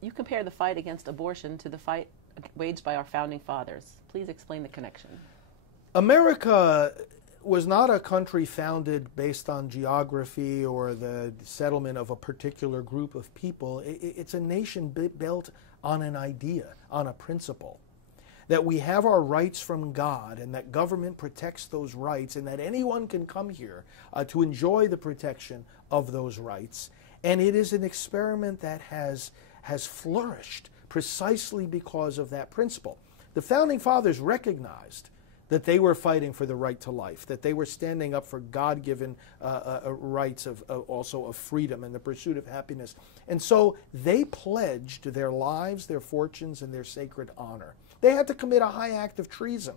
You compare the fight against abortion to the fight waged by our founding fathers. Please explain the connection. America was not a country founded based on geography or the settlement of a particular group of people. It's a nation built on an idea, on a principle, that we have our rights from God and that government protects those rights and that anyone can come here to enjoy the protection of those rights. And it is an experiment that has flourished precisely because of that principle. The Founding Fathers recognized that they were fighting for the right to life, that they were standing up for God-given rights also of freedom and the pursuit of happiness. And so they pledged their lives, their fortunes, and their sacred honor. They had to commit a high act of treason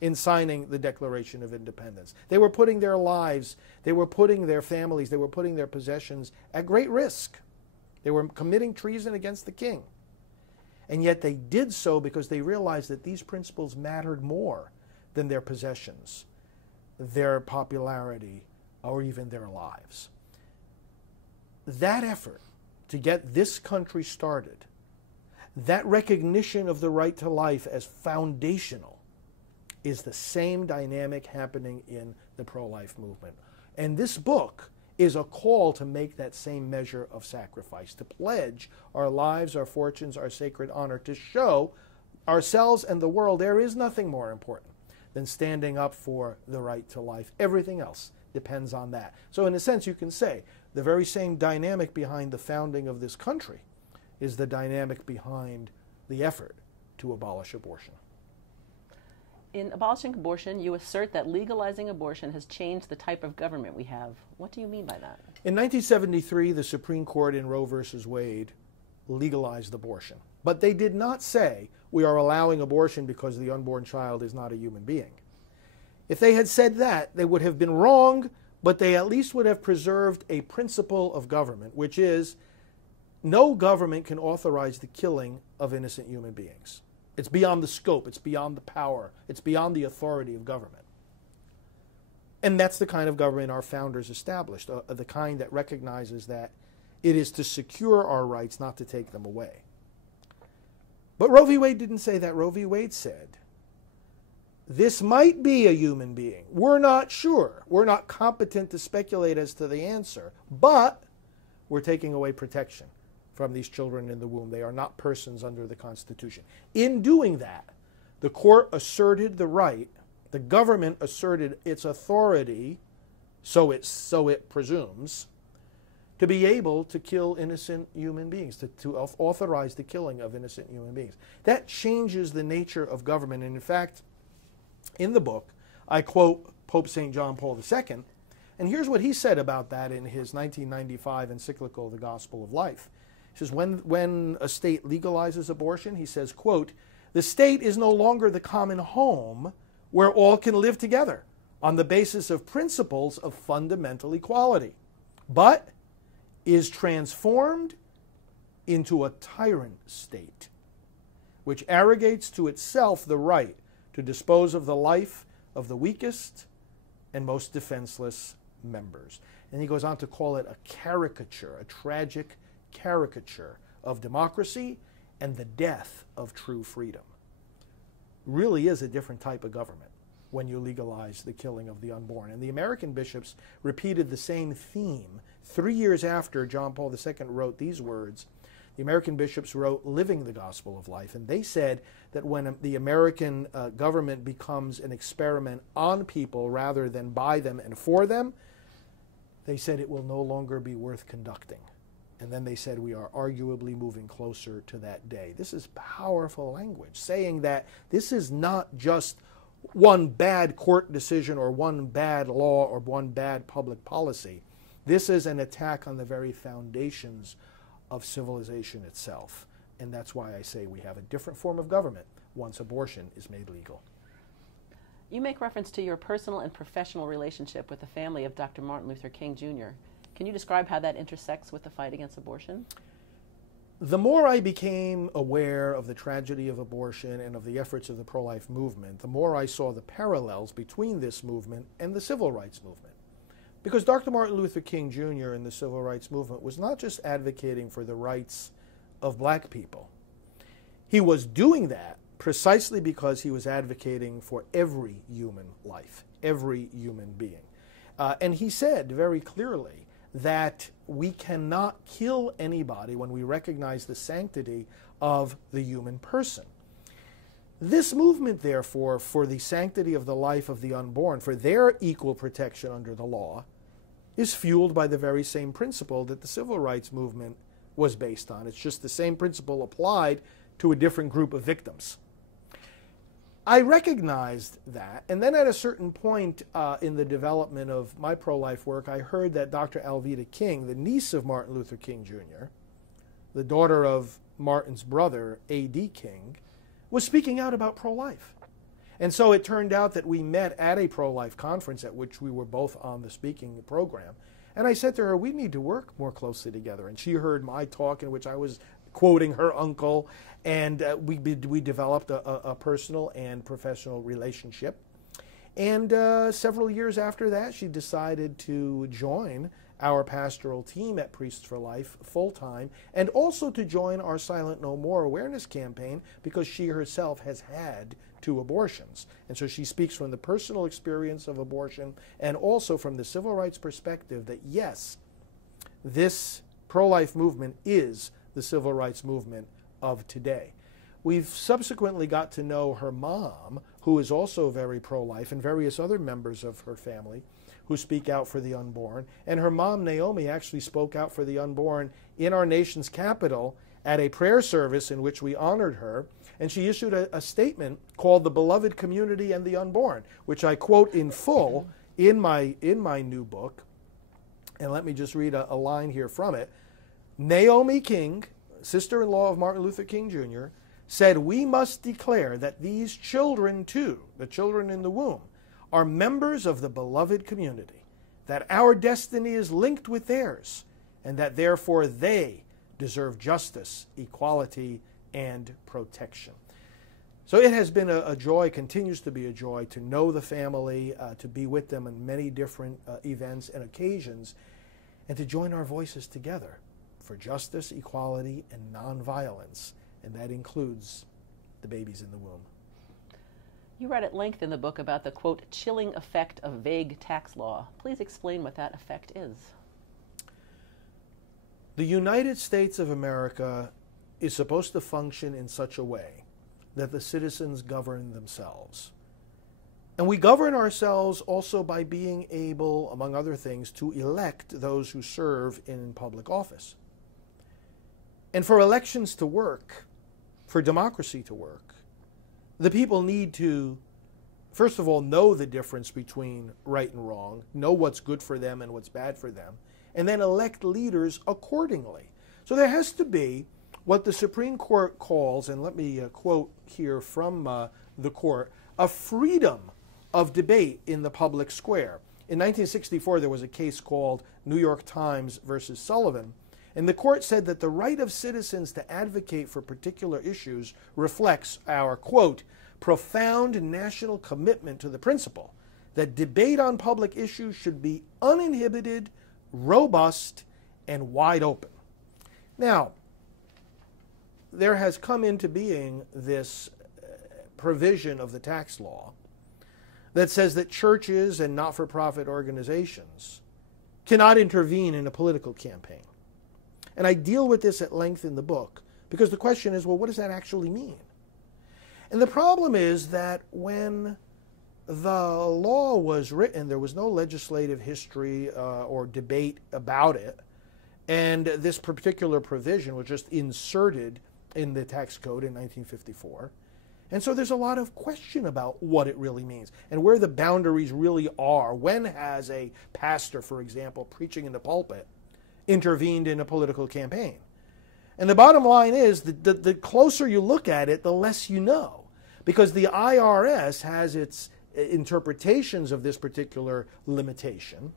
in signing the Declaration of Independence. They were putting their lives, they were putting their families, they were putting their possessions at great risk. They were committing treason against the king. And yet they did so because they realized that these principles mattered more than their possessions, their popularity, or even their lives. That effort to get this country started, that recognition of the right to life as foundational, is the same dynamic happening in the pro-life movement. And this book is a call to make that same measure of sacrifice, to pledge our lives, our fortunes, our sacred honor, to show ourselves and the world there is nothing more important than standing up for the right to life. Everything else depends on that. So in a sense, you can say the very same dynamic behind the founding of this country is the dynamic behind the effort to abolish abortion. In Abolishing Abortion, you assert that legalizing abortion has changed the type of government we have. What do you mean by that? In 1973, the Supreme Court in Roe versus Wade legalized abortion. But they did not say we are allowing abortion because the unborn child is not a human being. If they had said that, they would have been wrong, but they at least would have preserved a principle of government, which is no government can authorize the killing of innocent human beings. It's beyond the scope, it's beyond the power, it's beyond the authority of government. And that's the kind of government our founders established, the kind that recognizes that it is to secure our rights, not to take them away. But Roe v. Wade didn't say that. Roe v. Wade said, this might be a human being. We're not sure. We're not competent to speculate as to the answer, but we're taking away protection from these children in the womb. They are not persons under the Constitution. In doing that, the court asserted the right, the government asserted its authority, so it presumes, to be able to kill innocent human beings, to authorize the killing of innocent human beings. That changes the nature of government. And in fact, in the book, I quote Pope St. John Paul II, and here's what he said about that in his 1995 encyclical, The Gospel of Life. He says, when a state legalizes abortion, he says, quote, the state is no longer the common home where all can live together on the basis of principles of fundamental equality, but is transformed into a tyrant state, which arrogates to itself the right to dispose of the life of the weakest and most defenseless members. And he goes on to call it a caricature, a tragic caricature of democracy and the death of true freedom. Really is a different type of government when you legalize the killing of the unborn. And the American bishops repeated the same theme 3 years after John Paul II wrote these words. The American bishops wrote Living the Gospel of Life, and they said that when the American government becomes an experiment on people rather than by them and for them, they said it will no longer be worth conducting. And then they said we are arguably moving closer to that day. This is powerful language, saying that this is not just one bad court decision or one bad law or one bad public policy. This is an attack on the very foundations of civilization itself. And that's why I say we have a different form of government once abortion is made legal. You make reference to your personal and professional relationship with the family of Dr. Martin Luther King, Jr. Can you describe how that intersects with the fight against abortion? The more I became aware of the tragedy of abortion and of the efforts of the pro-life movement, the more I saw the parallels between this movement and the civil rights movement. Because Dr. Martin Luther King Jr. in the civil rights movement was not just advocating for the rights of black people. He was doing that precisely because he was advocating for every human life, every human being. And he said very clearly that we cannot kill anybody when we recognize the sanctity of the human person. This movement, therefore, for the sanctity of the life of the unborn, for their equal protection under the law, is fueled by the very same principle that the civil rights movement was based on. It's just the same principle applied to a different group of victims. I recognized that, and then at a certain point in the development of my pro-life work, I heard that Dr. Alveda King, the niece of Martin Luther King Jr., the daughter of Martin's brother, A.D. King, was speaking out about pro-life. And so it turned out that we met at a pro-life conference at which we were both on the speaking program. And I said to her, we need to work more closely together. And she heard my talk in which I was quoting her uncle, and we developed a personal and professional relationship. And several years after that, she decided to join our pastoral team at Priests for Life full-time, and also to join our Silent No More awareness campaign because she herself has had 2 abortions. And so she speaks from the personal experience of abortion and also from the civil rights perspective that, yes, this pro-life movement is the civil rights movement of today. We've subsequently got to know her mom, who is also very pro-life, and various other members of her family who speak out for the unborn. And her mom, Naomi, actually spoke out for the unborn in our nation's capital at a prayer service in which we honored her. And she issued a statement called The Beloved Community and the Unborn, which I quote in full in my new book. And let me just read a line here from it. Naomi King, sister-in-law of Martin Luther King Jr., said, "We must declare that these children too, the children in the womb, are members of the beloved community, that our destiny is linked with theirs, and that therefore they deserve justice, equality, and protection." So it has been a joy, continues to be a joy, to know the family, to be with them in many different events and occasions, and to join our voices together for justice, equality, and nonviolence. And that includes the babies in the womb. You write at length in the book about the, quote, chilling effect of vague tax law. Please explain what that effect is. The United States of America is supposed to function in such a way that the citizens govern themselves. And we govern ourselves also by being able, among other things, to elect those who serve in public office. And for elections to work, for democracy to work, the people need to, first of all, know the difference between right and wrong, know what's good for them and what's bad for them, and then elect leaders accordingly. So there has to be what the Supreme Court calls, and let me quote here from the court, a freedom of debate in the public square. In 1964, there was a case called New York Times versus Sullivan, and the court said that the right of citizens to advocate for particular issues reflects our, quote, profound national commitment to the principle that debate on public issues should be uninhibited, robust, and wide open. Now, there has come into being this provision of the tax law that says that churches and not-for-profit organizations cannot intervene in a political campaign. And I deal with this at length in the book because the question is, well, what does that actually mean? And the problem is that when the law was written, there was no legislative history or debate about it. And this particular provision was just inserted in the tax code in 1954. And so there's a lot of question about what it really means and where the boundaries really are. When has a pastor, for example, preaching in the pulpit, intervened in a political campaign? And the bottom line is that the closer you look at it, the less you know. Because the IRS has its interpretations of this particular limitation,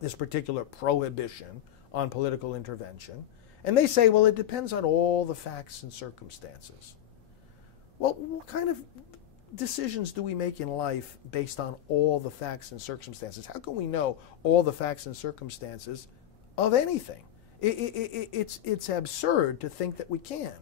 this particular prohibition on political intervention. And they say, well, it depends on all the facts and circumstances. Well, what kind of decisions do we make in life based on all the facts and circumstances? How can we know all the facts and circumstances of anything? It's absurd to think that we can.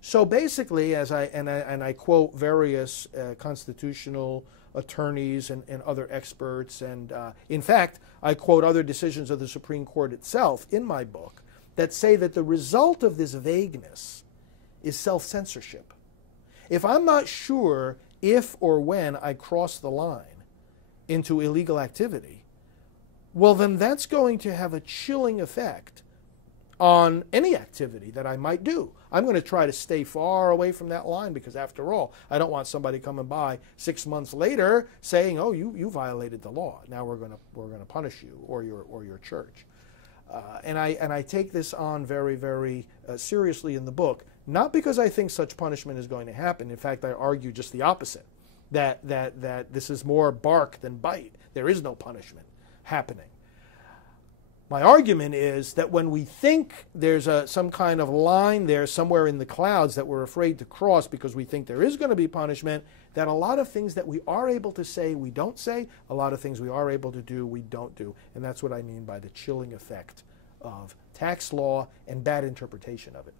So basically, as I quote various constitutional attorneys and other experts, and in fact, I quote other decisions of the Supreme Court itself in my book that say that the result of this vagueness is self-censorship. If I'm not sure if or when I cross the line into illegal activity, well, then that's going to have a chilling effect on any activity that I might do. I'm going to try to stay far away from that line because, after all, I don't want somebody coming by 6 months later saying, "Oh, you violated the law. Now we're going to punish you or your church." And I take this on very, very seriously in the book, not because I think such punishment is going to happen. In fact, I argue just the opposite, that this is more bark than bite. There is no punishment happening. My argument is that when we think there's some kind of line there somewhere in the clouds that we're afraid to cross because we think there is going to be punishment, that a lot of things that we are able to say, we don't say. A lot of things we are able to do, we don't do. And that's what I mean by the chilling effect of tax law and bad interpretation of it.